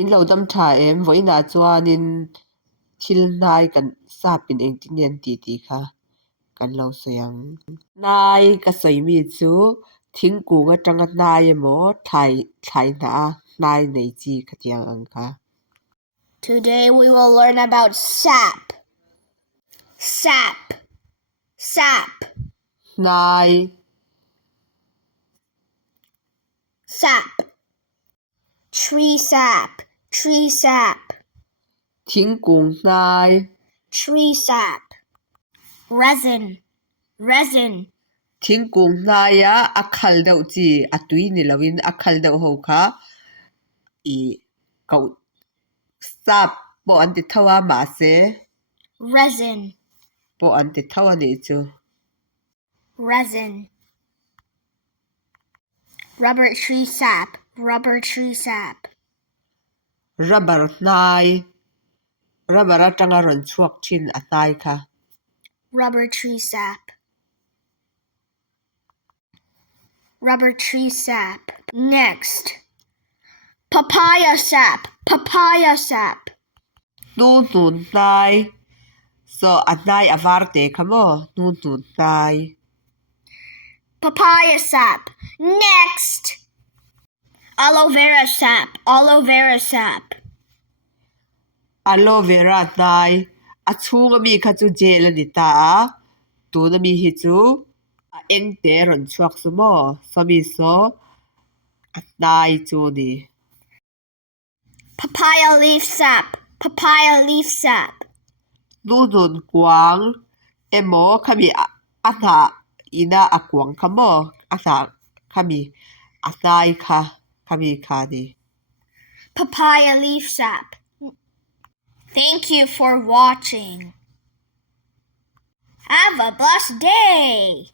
in lo dam tha em voina chuanin thil hnai kan sapin eng ti nen ti kha kan lo soyang hnai ka soimi chu thingkung atanga hnai emaw thlai na hnai nei chi khatiang ang kha. Today we will learn about sap. Sap. Sap. Hnai. Sap. Tree sap. Tree sap. Thingkung hnai. Tree sap. Resin. Resin. Thingkung hnai a khal deuh chi a tui ni lovin a khal deuh ho kha I kau sap po an ti thawa ma se Resin. po an ti thawa ni chu. Resin. Rubber tree sap. Rubber tree sap. Rubber hnai. Rubber atanga ron chuak thin a hnai kha. Rubber tree sap. Rubber tree sap. Next. Papaya sap. Papaya sap. Nu nun hnai. So a hnai a var te kha mo. Nu nun hnai. Papaya sap. Next. Aloe vera sap. Aloe vera sap. Aloe vera hnai. A chunga mi kha chu gel ani ta a. Tu na mi hi chu a eng te ron chuak su mo. So mi so a hnai chu ni. Papaya leaf sap. Papaya leaf sap. Nu nun kwang. Emo kami a hna ina a kwang kha mo. A hna kami a hnai kha. Kami kha ni. Papaya leaf sap. Thank you for watching. Have a blessed day.